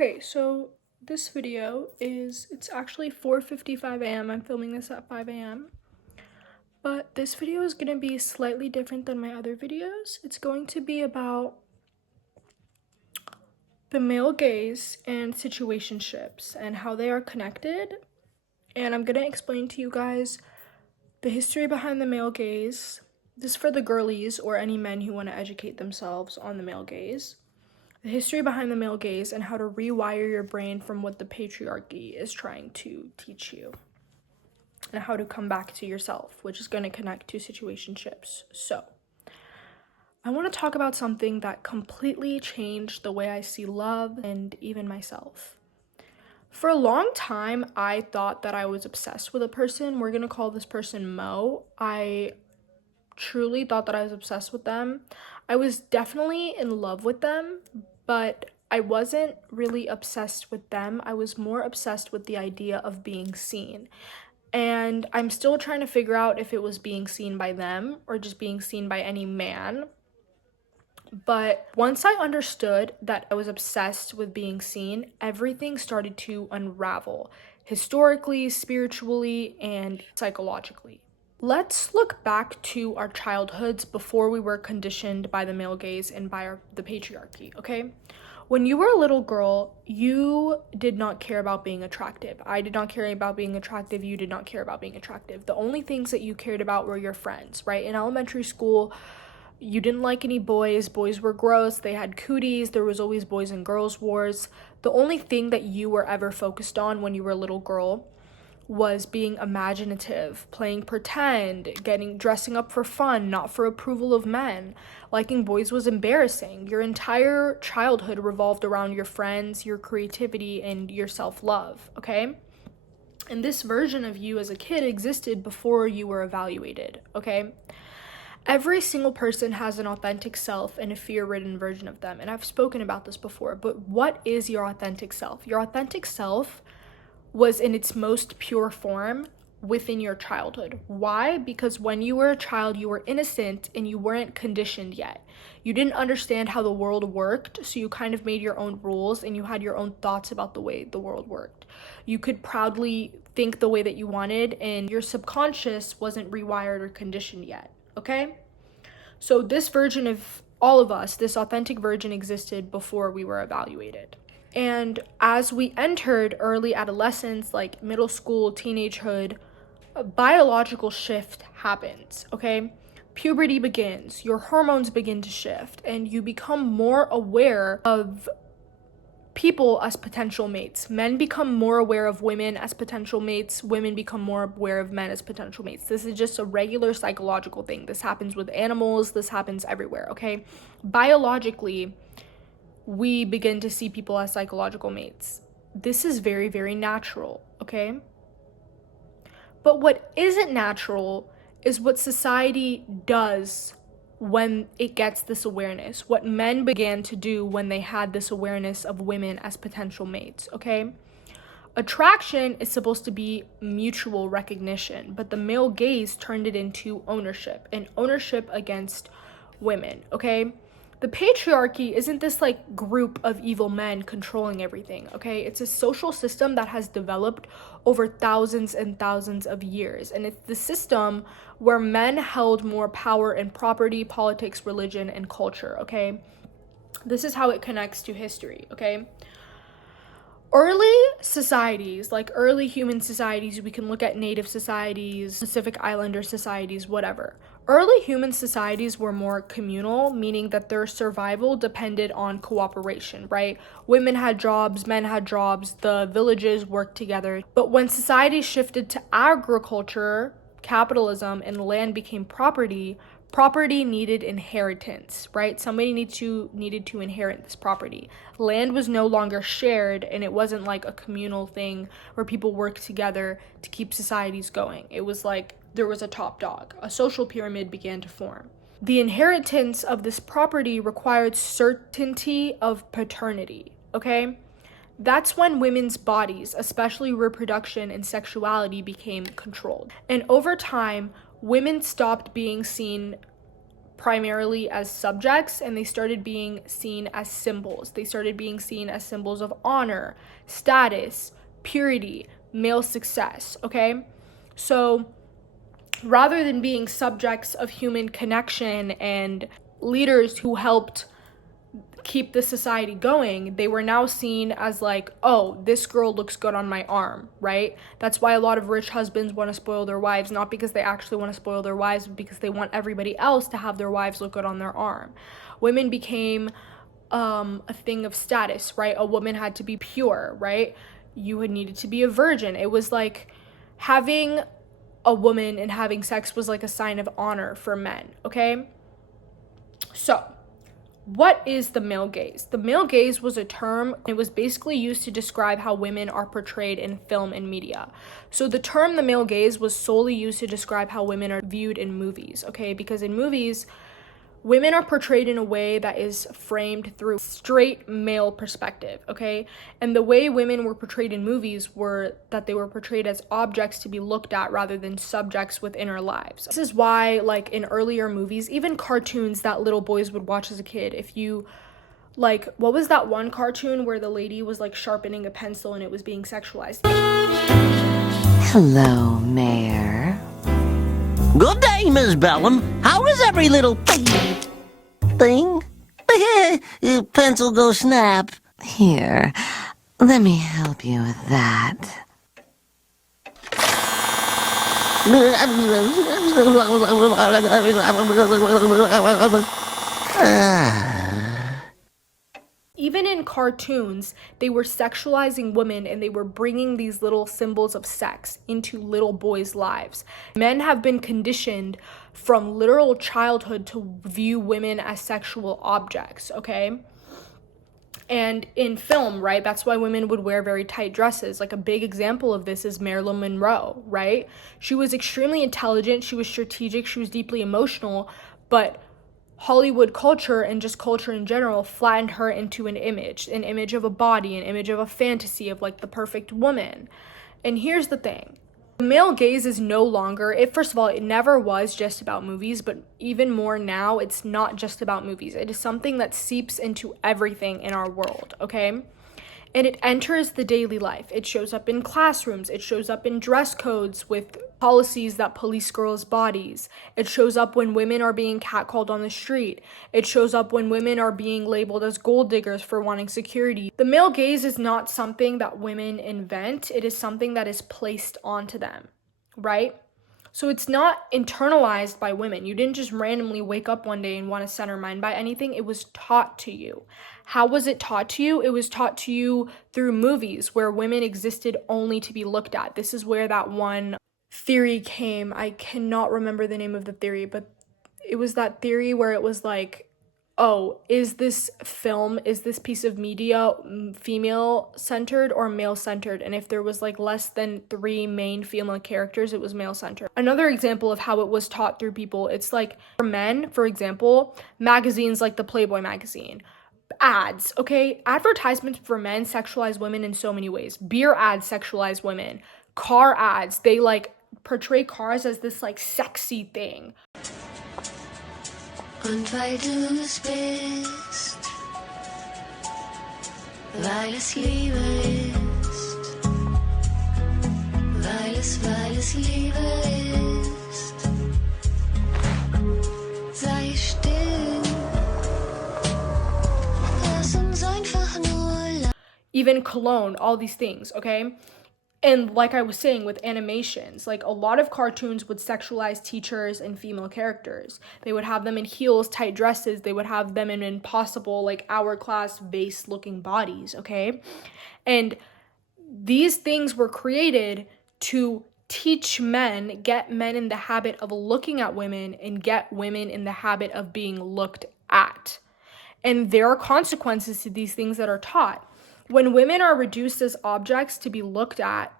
Okay, so this video it's actually 4:55 a.m. I'm filming this at 5 a.m. But this video is going to be slightly different than my other videos. It's going to be about the male gaze and situationships and how they are connected. And I'm going to explain to you guys the history behind the male gaze. This is for the girlies or any men who want to educate themselves on the male gaze. The history behind the male gaze and how to rewire your brain from what the patriarchy is trying to teach you, and how to come back to yourself, which is going to connect to situationships. So, I want to talk about something that completely changed the way I see love and even myself. For a long time, I thought that I was obsessed with a person. We're going to call this person Mo. I truly thought that I was obsessed with them. I was definitely in love with them, but I wasn't really obsessed with them. I was more obsessed with the idea of being seen. And I'm still trying to figure out if it was being seen by them or just being seen by any man. But once I understood that I was obsessed with being seen, everything started to unravel, historically, spiritually, and psychologically. Let's look back to our childhoods before we were conditioned by the male gaze and by the patriarchy, okay? When you were a little girl, you did not care about being attractive. I did not care about being attractive. You did not care about being attractive. The only things that you cared about were your friends, right? In elementary school, you didn't like any boys. Boys were gross. They had cooties. There was always boys and girls wars. The only thing that you were ever focused on when you were a little girl was being imaginative, playing pretend, dressing up for fun, not for approval of men. Liking boys was embarrassing. Your entire childhood revolved around your friends, your creativity, and your self-love, okay? And this version of you as a kid existed before you were evaluated, okay? Every single person has an authentic self and a fear-ridden version of them, and I've spoken about this before, but what is your authentic self? Your authentic self was in its most pure form within your childhood. Why? Because when you were a child, you were innocent and you weren't conditioned yet. You didn't understand how the world worked, so you kind of made your own rules and you had your own thoughts about the way the world worked. You could proudly think the way that you wanted, and your subconscious wasn't rewired or conditioned yet, okay? So this version of all of us, this authentic version, existed before we were evaluated. And as we entered early adolescence, like middle school, teenagehood, a biological shift happens, okay? Puberty begins, your hormones begin to shift, and you become more aware of people as potential mates. Men become more aware of women as potential mates. Women become more aware of men as potential mates. This is just a regular psychological thing. This happens with animals. This happens everywhere, okay? Biologically, we begin to see people as psychological mates. This is very, very natural, okay? But what isn't natural is what society does when it gets this awareness, what men began to do when they had this awareness of women as potential mates, okay? Attraction is supposed to be mutual recognition, but the male gaze turned it into ownership, and ownership against women, okay? The patriarchy isn't this like group of evil men controlling everything, okay? It's a social system that has developed over thousands and thousands of years. And it's the system where men held more power in property, politics, religion, and culture, okay? This is how it connects to history, okay? Early societies, like early human societies, we can look at native societies, Pacific Islander societies, whatever. Early human societies were more communal, meaning that their survival depended on cooperation, right? Women had jobs, men had jobs, the villages worked together. But when society shifted to agriculture, capitalism, and land became property needed inheritance, right? Somebody needed to inherit this property. Land was no longer shared, and it wasn't like a communal thing where people worked together to keep societies going. It was like there was a top dog. A social pyramid began to form. The inheritance of this property required certainty of paternity, okay? That's when women's bodies, especially reproduction and sexuality, became controlled. And over time, women stopped being seen primarily as subjects, and they started being seen as symbols. They started being seen as symbols of honor, status, purity, male success, okay? So rather than being subjects of human connection and leaders who helped keep the society going, they were now seen as like, oh, this girl looks good on my arm, right? That's why a lot of rich husbands want to spoil their wives, not because they actually want to spoil their wives, but because they want everybody else to have their wives look good on their arm. Women became a thing of status, right? A woman had to be pure, right? You had needed to be a virgin. It was like having a woman and having sex was like a sign of honor for men, okay? So what is the male gaze? The male gaze was a term. It was basically used to describe how women are portrayed in film and media. So the term the male gaze was solely used to describe how women are viewed in movies, okay? Because in movies, women are portrayed in a way that is framed through straight male perspective, okay? And the way women were portrayed in movies were that they were portrayed as objects to be looked at rather than subjects with inner lives. This is why, like, in earlier movies, even cartoons that little boys would watch as a kid, if you, like, what was that one cartoon where the lady was, like, sharpening a pencil and it was being sexualized? Hello, Mayor. Good day, Miss Bellum. How is every little thing? Pencil go snap. Here, let me help you with that. Even in cartoons, they were sexualizing women and they were bringing these little symbols of sex into little boys' lives. Men have been conditioned from literal childhood to view women as sexual objects, okay? And in film, right, that's why women would wear very tight dresses. Like a big example of this is Marilyn Monroe, right? She was extremely intelligent, she was strategic, she was deeply emotional, but Hollywood culture and just culture in general flattened her into an image of a body, an image of a fantasy of like the perfect woman. And here's the thing. The male gaze is no longer, first of all, it never was just about movies, but even more now, it's not just about movies. It is something that seeps into everything in our world, okay? And it enters the daily life. It shows up in classrooms. It shows up in dress codes with policies that police girls' bodies. It shows up when women are being catcalled on the street. It shows up when women are being labeled as gold diggers for wanting security. The male gaze is not something that women invent. It is something that is placed onto them, right? So it's not internalized by women. You didn't just randomly wake up one day and want to set your mind by anything. It was taught to you. How was it taught to you? It was taught to you through movies where women existed only to be looked at. This is where that one theory came. I cannot remember the name of the theory, but it was that theory where it was like, oh, is this piece of media female-centered or male-centered? And if there was like less than 3 main female characters, it was male-centered. Another example of how it was taught through people, it's like for men, for example, magazines like the Playboy magazine, ads, okay? Advertisements for men sexualize women in so many ways. Beer ads sexualize women. Car ads, they like portray cars as this like sexy thing. Und weil du es bist, weil es Liebe ist, weil es Liebe ist, sei still, lass uns einfach nur even cologne, all these things, okay? And like I was saying with animations, like a lot of cartoons would sexualize teachers and female characters. They would have them in heels, tight dresses. They would have them in impossible, like hourglass vase looking bodies, okay? And these things were created to teach men, get men in the habit of looking at women and get women in the habit of being looked at. And there are consequences to these things that are taught. When women are reduced as objects to be looked at,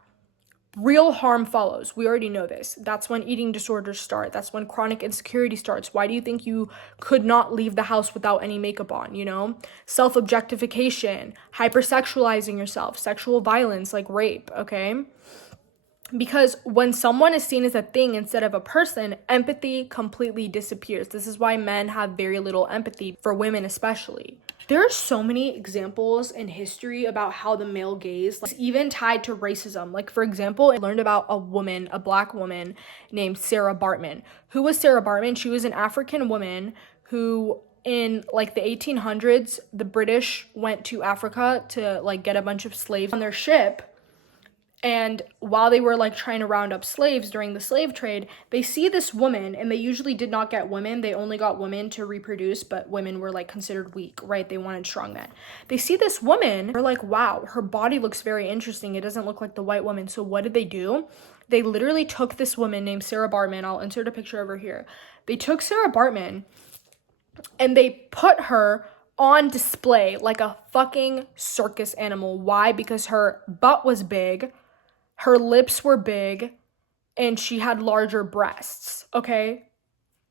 real harm follows. We already know this. That's when eating disorders start. That's when chronic insecurity starts. Why do you think you could not leave the house without any makeup on, you know? Self-objectification, hypersexualizing yourself, sexual violence like rape, okay? Because when someone is seen as a thing instead of a person, empathy completely disappears. This is why men have very little empathy for women, especially. There are so many examples in history about how the male gaze is even tied to racism. Like, for example, I learned about a woman, a black woman named Sarah Bartman. Who was Sarah Bartman? She was an African woman who, in like the 1800s, the British went to Africa to like get a bunch of slaves on their ship. And while they were like trying to round up slaves during the slave trade, they see this woman, and they usually did not get women. They only got women to reproduce, but women were like considered weak, right? They wanted strong men. They see this woman, they're like, wow, her body looks very interesting. It doesn't look like the white woman. So what did they do? They literally took this woman named Sarah Bartman. I'll insert a picture over here. They took Sarah Bartman and they put her on display like a fucking circus animal. Why? Because her butt was big, her lips were big, and she had larger breasts, okay?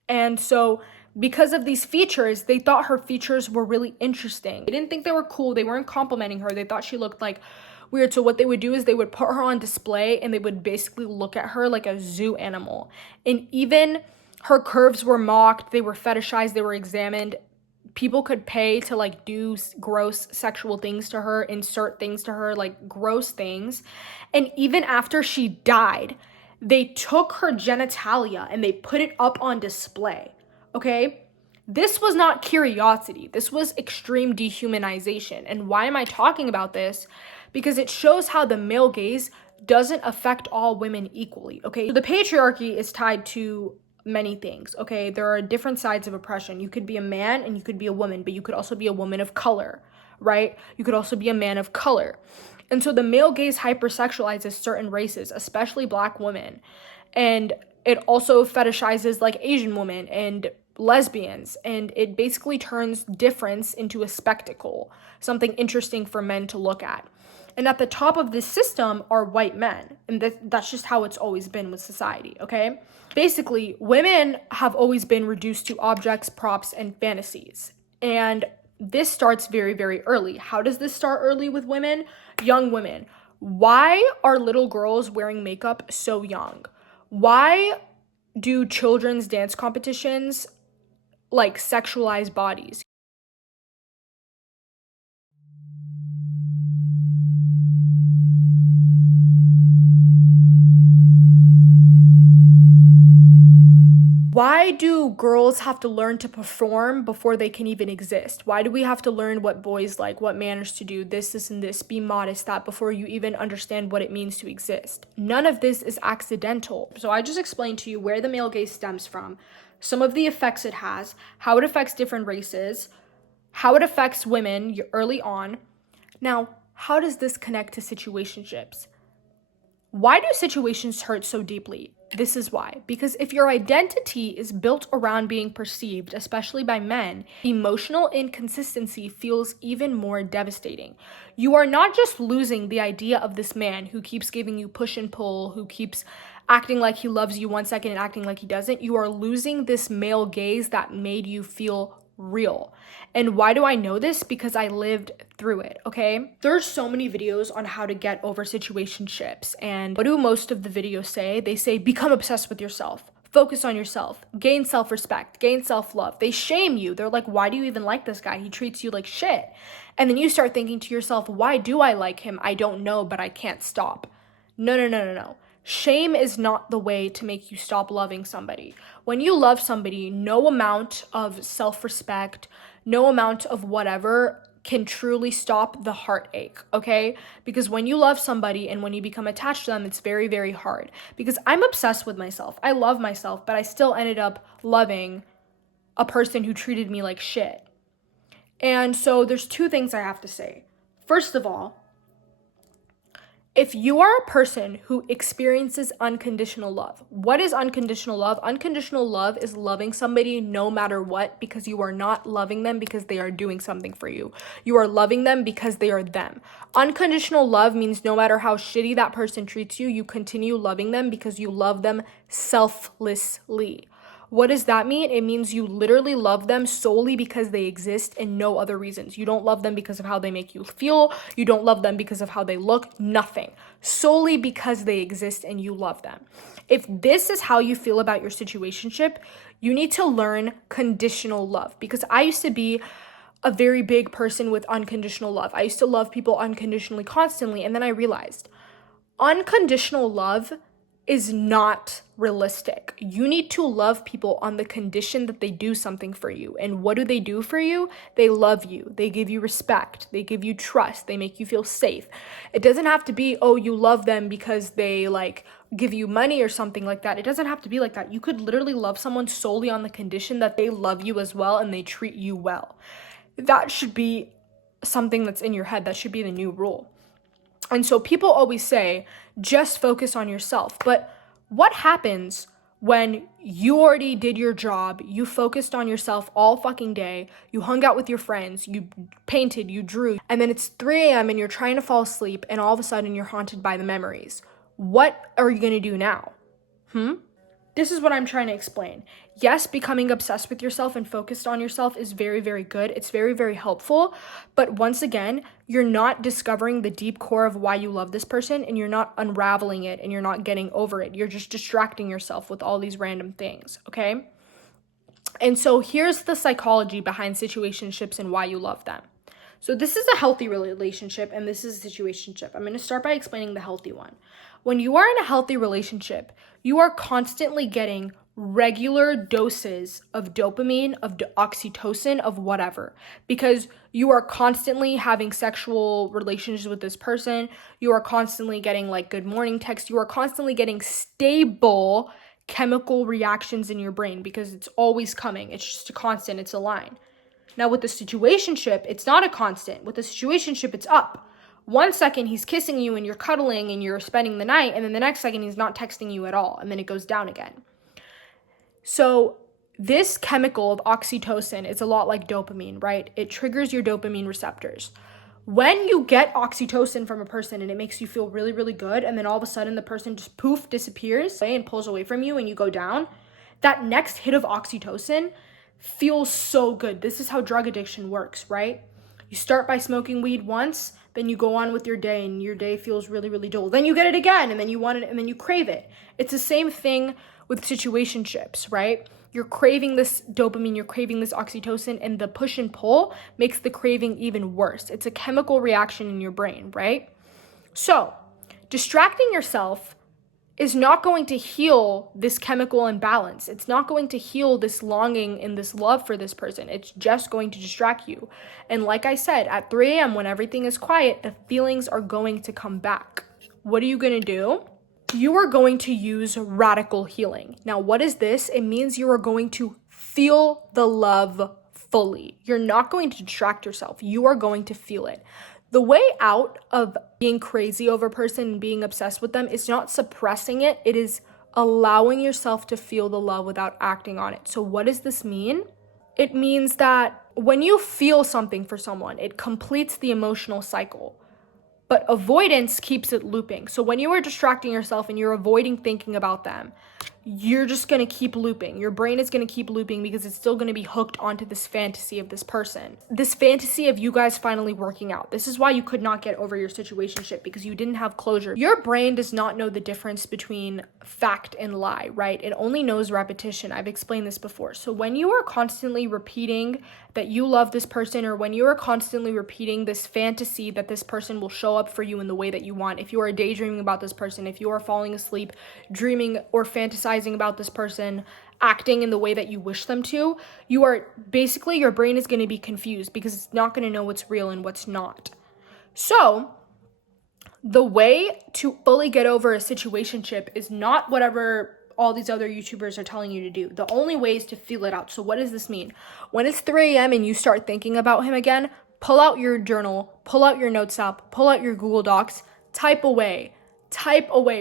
And so because of these features, they thought her features were really interesting. They didn't think they were cool. They weren't complimenting her. They thought she looked like weird. So what they would do is they would put her on display and they would basically look at her like a zoo animal. And even her curves were mocked. They were fetishized. They were examined. People could pay to like do gross sexual things to her, insert things to her, like gross things. And even after she died, they took her genitalia and they put it up on display, okay? This was not curiosity. This was extreme dehumanization. And why am I talking about this? Because it shows how the male gaze doesn't affect all women equally, okay? So the patriarchy is tied to many things, okay? There are different sides of oppression. You could be a man and you could be a woman, but you could also be a woman of color, right? You could also be a man of color. And so the male gaze hypersexualizes certain races, especially black women. And it also fetishizes like Asian women and lesbians. And it basically turns difference into a spectacle, something interesting for men to look at. And at the top of this system are white men. And that's just how it's always been with society, okay? Basically, women have always been reduced to objects, props, and fantasies. And this starts very, very early. How does this start early with women? Young women. Why are little girls wearing makeup so young? Why do children's dance competitions like sexualize bodies? Why do girls have to learn to perform before they can even exist? Why do we have to learn what boys like, what manners to do, this, and this, be modest, that, before you even understand what it means to exist? None of this is accidental. So I just explained to you where the male gaze stems from, some of the effects it has, how it affects different races, how it affects women early on. Now, how does this connect to situationships? Why do situations hurt so deeply? This is why. Because if your identity is built around being perceived, especially by men, emotional inconsistency feels even more devastating. You are not just losing the idea of this man who keeps giving you push and pull, who keeps acting like he loves you 1 second and acting like he doesn't. You are losing this male gaze that made you feel real. And why do I know this? Because I lived through it, okay? There's so many videos on how to get over situationships. And what do most of the videos say? They say, become obsessed with yourself. Focus on yourself. Gain self-respect. Gain self-love. They shame you. They're like, why do you even like this guy? He treats you like shit. And then you start thinking to yourself, why do I like him? I don't know, but I can't stop. No. Shame is not the way to make you stop loving somebody. When you love somebody, no amount of self-respect, no amount of whatever can truly stop the heartache, okay? Because when you love somebody and when you become attached to them, it's very, very hard. Because I'm obsessed with myself. I love myself, but I still ended up loving a person who treated me like shit. And so there's two things I have to say. First of all, if you are a person who experiences unconditional love, what is unconditional love? Unconditional love is loving somebody no matter what, because you are not loving them because they are doing something for you. You are loving them because they are them. Unconditional love means no matter how shitty that person treats you, you continue loving them because you love them selflessly. What does that mean? It means you literally love them solely because they exist and no other reasons. You don't love them because of how they make you feel. You don't love them because of how they look. Nothing. Solely because they exist and you love them. If this is how you feel about your situationship, you need to learn conditional love, because I used to be a very big person with unconditional love. I used to love people unconditionally constantly, and then I realized unconditional love is not realistic. You need to love people on the condition that they do something for you. And what do they do for you? They love you. They give you respect. They give you trust. They make you feel safe. It doesn't have to be, oh, you love them because they like give you money or something like that. It doesn't have to be like that. You could literally love someone solely on the condition that they love you as well and they treat you well. That should be something that's in your head. That should be the new rule. And so people always say, just focus on yourself. But what happens when you already did your job, you focused on yourself all fucking day, you hung out with your friends, you painted, you drew, and then it's 3 a.m. and you're trying to fall asleep and all of a sudden you're haunted by the memories? What are you gonna do now? This is what I'm trying to explain. Yes, becoming obsessed with yourself and focused on yourself is very, very good. It's very, very helpful. But once again, you're not discovering the deep core of why you love this person, and you're not unraveling it, and you're not getting over it. You're just distracting yourself with all these random things, okay? And so here's the psychology behind situationships and why you love them. So this is a healthy relationship, and this is a situationship. I'm going to start by explaining the healthy one. When you are in a healthy relationship, you are constantly getting regular doses of dopamine, of oxytocin, of whatever, because you are constantly having sexual relations with this person. You are constantly getting like good morning texts. You are constantly getting stable chemical reactions in your brain because it's always coming. It's just a constant. It's a line. Now with the situationship, it's not a constant. With the situationship, it's up. 1 second he's kissing you and you're cuddling and you're spending the night, and then the next second he's not texting you at all, and then it goes down again. So this chemical of oxytocin is a lot like dopamine, right? It triggers your dopamine receptors. When you get oxytocin from a person and it makes you feel really, really good, and then all of a sudden the person just poof disappears and pulls away from you and you go down, that next hit of oxytocin feels so good. This is how drug addiction works, right? You start by smoking weed once, then you go on with your day and your day feels really, really dull. Then you get it again and then you want it and then you crave it. It's the same thing with situationships, right? You're craving this dopamine, you're craving this oxytocin, and the push and pull makes the craving even worse. It's a chemical reaction in your brain, right? So, distracting yourself is not going to heal this chemical imbalance. It's not going to heal this longing and this love for this person. It's just going to distract you. And like I said, at 3 a.m. when everything is quiet, the feelings are going to come back. What are you going to do? You are going to use radical healing. Now, what is this? It means you are going to feel the love fully. You're not going to distract yourself. You are going to feel it. The way out of being crazy over a person and being obsessed with them is not suppressing it. It is allowing yourself to feel the love without acting on it. So what does this mean? It means that when you feel something for someone, it completes the emotional cycle. But avoidance keeps it looping. So when you are distracting yourself and you're avoiding thinking about them, you're just going to keep looping. Your brain is going to keep looping because it's still going to be hooked onto this fantasy of this person. This fantasy of you guys finally working out. This is why you could not get over your situationship, because you didn't have closure. Your brain does not know the difference between fact and lie, right? It only knows repetition. I've explained this before. So when you are constantly repeating that you love this person, or when you are constantly repeating this fantasy that this person will show up for you in the way that you want, if you are daydreaming about this person, if you are falling asleep, dreaming or fantasizing about this person, acting in the way that you wish them to, you are basically, your brain is going to be confused because it's not going to know what's real and what's not. So the way to fully get over a situationship is not whatever all these other YouTubers are telling you to do. The only way is to feel it out. So what does this mean? When it's 3 a.m. and you start thinking about him again, pull out your journal, pull out your notes app, pull out your Google Docs, type away,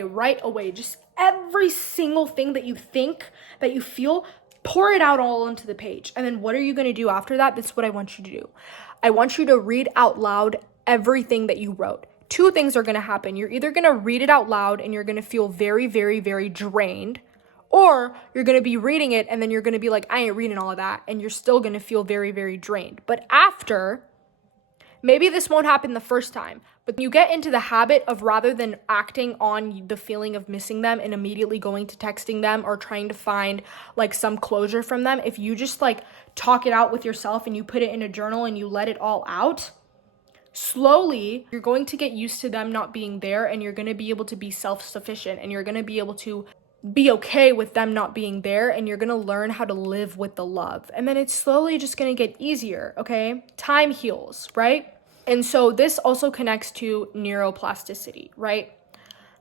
write away. Just every single thing that you think, that you feel, pour it out all onto the page. And then what are you going to do after that? This is what I want you to do. I want you to read out loud everything that you wrote. 2 things are going to happen. You're either going to read it out loud and you're going to feel very, very, very drained, Or you're going to be reading it and then you're going to be like, I ain't reading all of that. And you're still going to feel very, very drained. But after, maybe this won't happen the first time, but you get into the habit of, rather than acting on the feeling of missing them and immediately going to texting them or trying to find like some closure from them, if you just like talk it out with yourself and you put it in a journal and you let it all out, slowly you're going to get used to them not being there, and you're going to be able to be self-sufficient, and you're going to be able to be okay with them not being there, and you're going to learn how to live with the love. And then it's slowly just going to get easier, okay? Time heals, right? And so this also connects to neuroplasticity, right?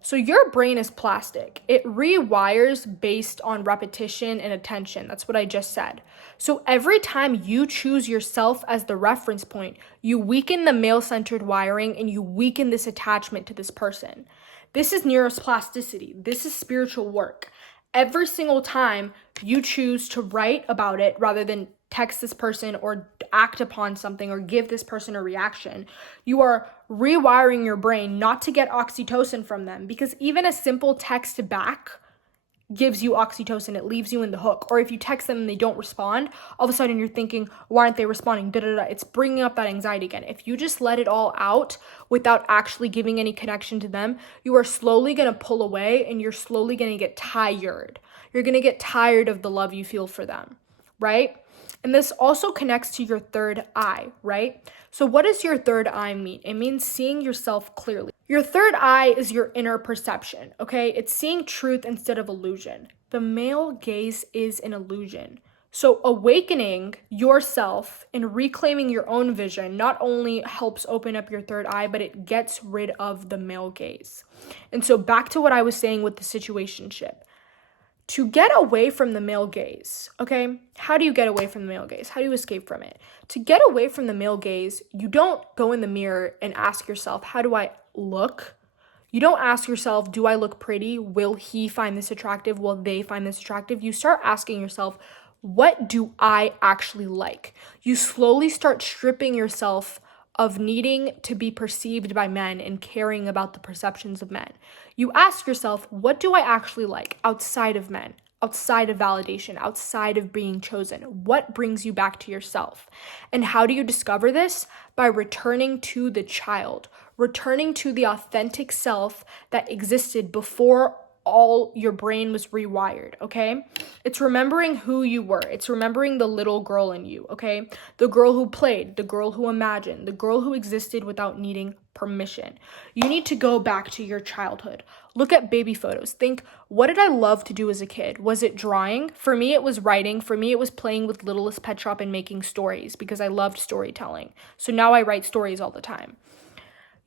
So your brain is plastic. It rewires based on repetition and attention. That's what I just said. So every time you choose yourself as the reference point, you weaken the male-centered wiring and you weaken this attachment to this person. This is neuroplasticity. This is spiritual work. Every single time you choose to write about it rather than text this person or act upon something or give this person a reaction, you are rewiring your brain not to get oxytocin from them, because even a simple text back gives you oxytocin. It leaves you in the hook. Or if you text them and they don't respond, all of a sudden you're thinking, why aren't they responding? It's bringing up that anxiety again. If you just let it all out without actually giving any connection to them, you are slowly going to pull away, and you're slowly going to get tired. You're going to get tired of the love you feel for them, right? And this also connects to your third eye, right? So what does your third eye mean? It means seeing yourself clearly. Your third eye is your inner perception, okay? It's seeing truth instead of illusion. The male gaze is an illusion. So awakening yourself and reclaiming your own vision not only helps open up your third eye, but it gets rid of the male gaze. And so back to what I was saying with the situationship. To get away from the male gaze, okay? How do you get away from the male gaze? How do you escape from it? To get away from the male gaze, you don't go in the mirror and ask yourself, how do I look? You don't ask yourself, do I look pretty? Will he find this attractive? Will they find this attractive? You start asking yourself, what do I actually like? You slowly start stripping yourself of needing to be perceived by men and caring about the perceptions of men. You ask yourself, what do I actually like outside of men, outside of validation, outside of being chosen? What brings you back to yourself? And how do you discover this? By returning to the child, returning to the authentic self that existed before all your brain was rewired, okay? It's remembering who you were. It's remembering the little girl in you, okay? The girl who played, the girl who imagined, the girl who existed without needing permission. You need to go back to your childhood. Look at baby photos. Think, what did I love to do as a kid? Was it drawing? For me, it was writing. For me, it was playing with Littlest Pet Shop and making stories because I loved storytelling. So now I write stories all the time.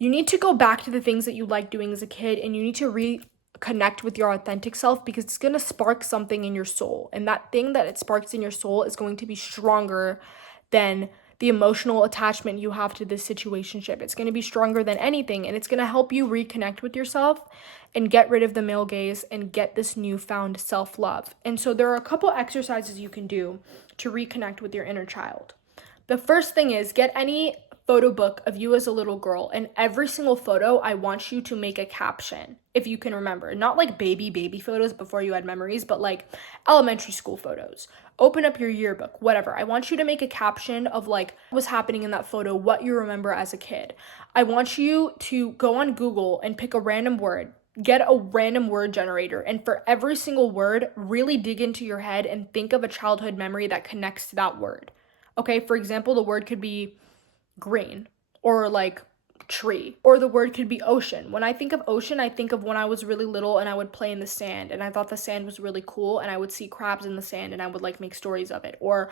You need to go back to the things that you liked doing as a kid, and you need to reconnect with your authentic self, because it's going to spark something in your soul. And that thing that it sparks in your soul is going to be stronger than the emotional attachment you have to this situationship. It's going to be stronger than anything, and it's going to help you reconnect with yourself and get rid of the male gaze and get this newfound self-love. And so there are a couple exercises you can do to reconnect with your inner child. The first thing is, get any photo book of you as a little girl, and every single photo, I want you to make a caption, if you can remember. Not like baby photos before you had memories, but like elementary school photos. Open up your yearbook, whatever. I want you to make a caption of like what was happening in that photo, what you remember as a kid. I want you to go on Google and pick a random word. Get a random word generator, and for every single word, really dig into your head and think of a childhood memory that connects to that word. Okay, for example, the word could be green, or like tree, or the word could be ocean. When I think of ocean, I think of when I was really little and I would play in the sand and I thought the sand was really cool, and I would see crabs in the sand and I would like make stories of it. Or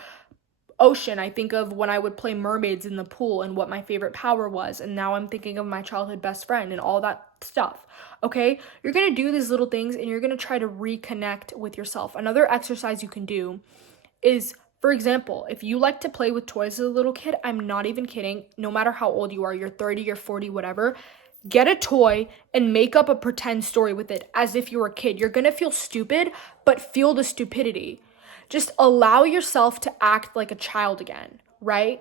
ocean, I think of when I would play mermaids in the pool and what my favorite power was, and now I'm thinking of my childhood best friend and all that stuff. Okay, you're gonna do these little things and you're gonna try to reconnect with yourself. Another exercise you can do is, for example, if you like to play with toys as a little kid, I'm not even kidding, no matter how old you are, you're 30, you're 40, whatever, get a toy and make up a pretend story with it as if you were a kid. You're gonna feel stupid, but feel the stupidity. Just allow yourself to act like a child again, right?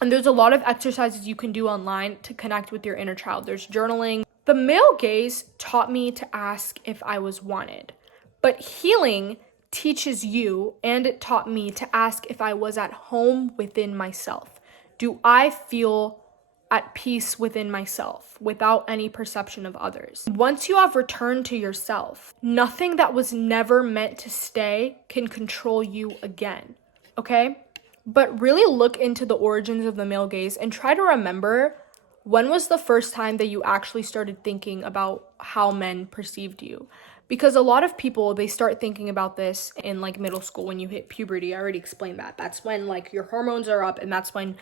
And there's a lot of exercises you can do online to connect with your inner child. There's journaling. The male gaze taught me to ask if I was wanted. But healing teaches you, and it taught me, to ask if I was at home within myself. Do I feel at peace within myself without any perception of others? Once you have returned to yourself, nothing that was never meant to stay can control you again, okay? But really look into the origins of the male gaze and try to remember, when was the first time that you actually started thinking about how men perceived you? Because a lot of people, they start thinking about this in like middle school when you hit puberty. I already explained that. That's when like your hormones are up, and that's when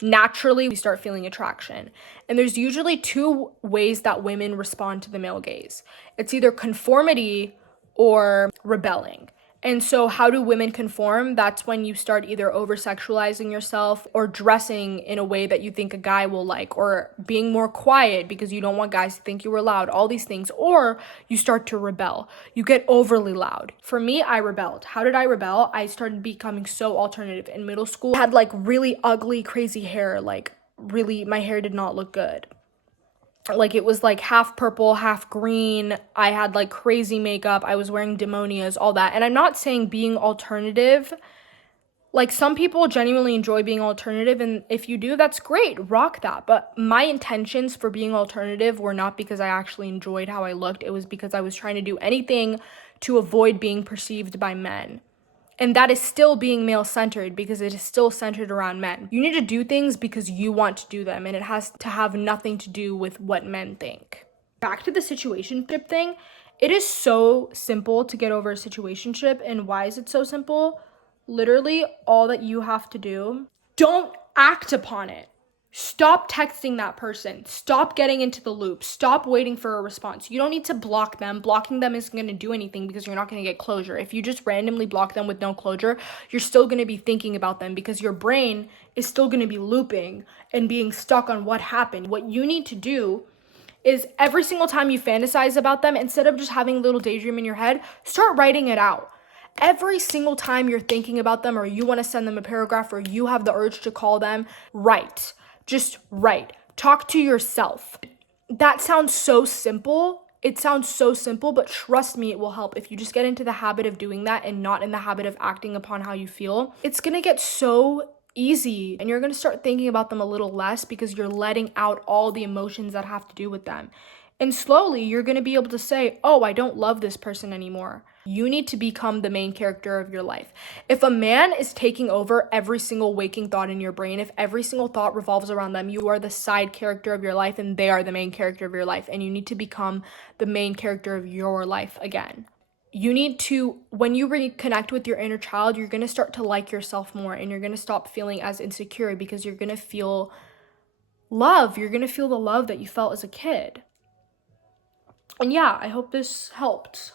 naturally we start feeling attraction. And there's usually two ways that women respond to the male gaze. It's either conformity or rebelling. And so how do women conform? That's when you start either over-sexualizing yourself or dressing in a way that you think a guy will like, or being more quiet because you don't want guys to think you were loud, all these things. Or you start to rebel. You get overly loud. For me, I rebelled. How did I rebel? I started becoming so alternative. In middle school, I had like really ugly, crazy hair. Like really, my hair did not look good. Like it was like half purple, half green. I had like crazy makeup. I was wearing demonias, all that. And I'm not saying being alternative, like some people genuinely enjoy being alternative, and if you do, that's great, rock that. But my intentions for being alternative were not because I actually enjoyed how I looked. It was because I was trying to do anything to avoid being perceived by men. And that is still being male-centered because it is still centered around men. You need to do things because you want to do them, and it has to have nothing to do with what men think. Back to the situationship thing, it is so simple to get over a situationship. And why is it so simple? Literally, all that you have to do, don't act upon it. Stop texting that person. Stop getting into the loop. Stop waiting for a response. You don't need to block them. Blocking them isn't going to do anything because you're not going to get closure. If you just randomly block them with no closure, you're still going to be thinking about them because your brain is still going to be looping and being stuck on what happened. What you need to do is every single time you fantasize about them, instead of just having a little daydream in your head, start writing it out. Every single time you're thinking about them, or you want to send them a paragraph, or you have the urge to call them, write. Just write. Talk to yourself. That sounds so simple. It sounds so simple, but trust me, it will help. If you just get into the habit of doing that and not in the habit of acting upon how you feel, it's going to get so easy, and you're going to start thinking about them a little less because you're letting out all the emotions that have to do with them. And slowly, you're going to be able to say, oh, I don't love this person anymore. You need to become the main character of your life. If a man is taking over every single waking thought in your brain, if every single thought revolves around them, you are the side character of your life and they are the main character of your life. And you need to become the main character of your life again. You need to, when you reconnect with your inner child, you're going to start to like yourself more, and you're going to stop feeling as insecure because you're going to feel love. You're going to feel the love that you felt as a kid. And yeah, I hope this helped.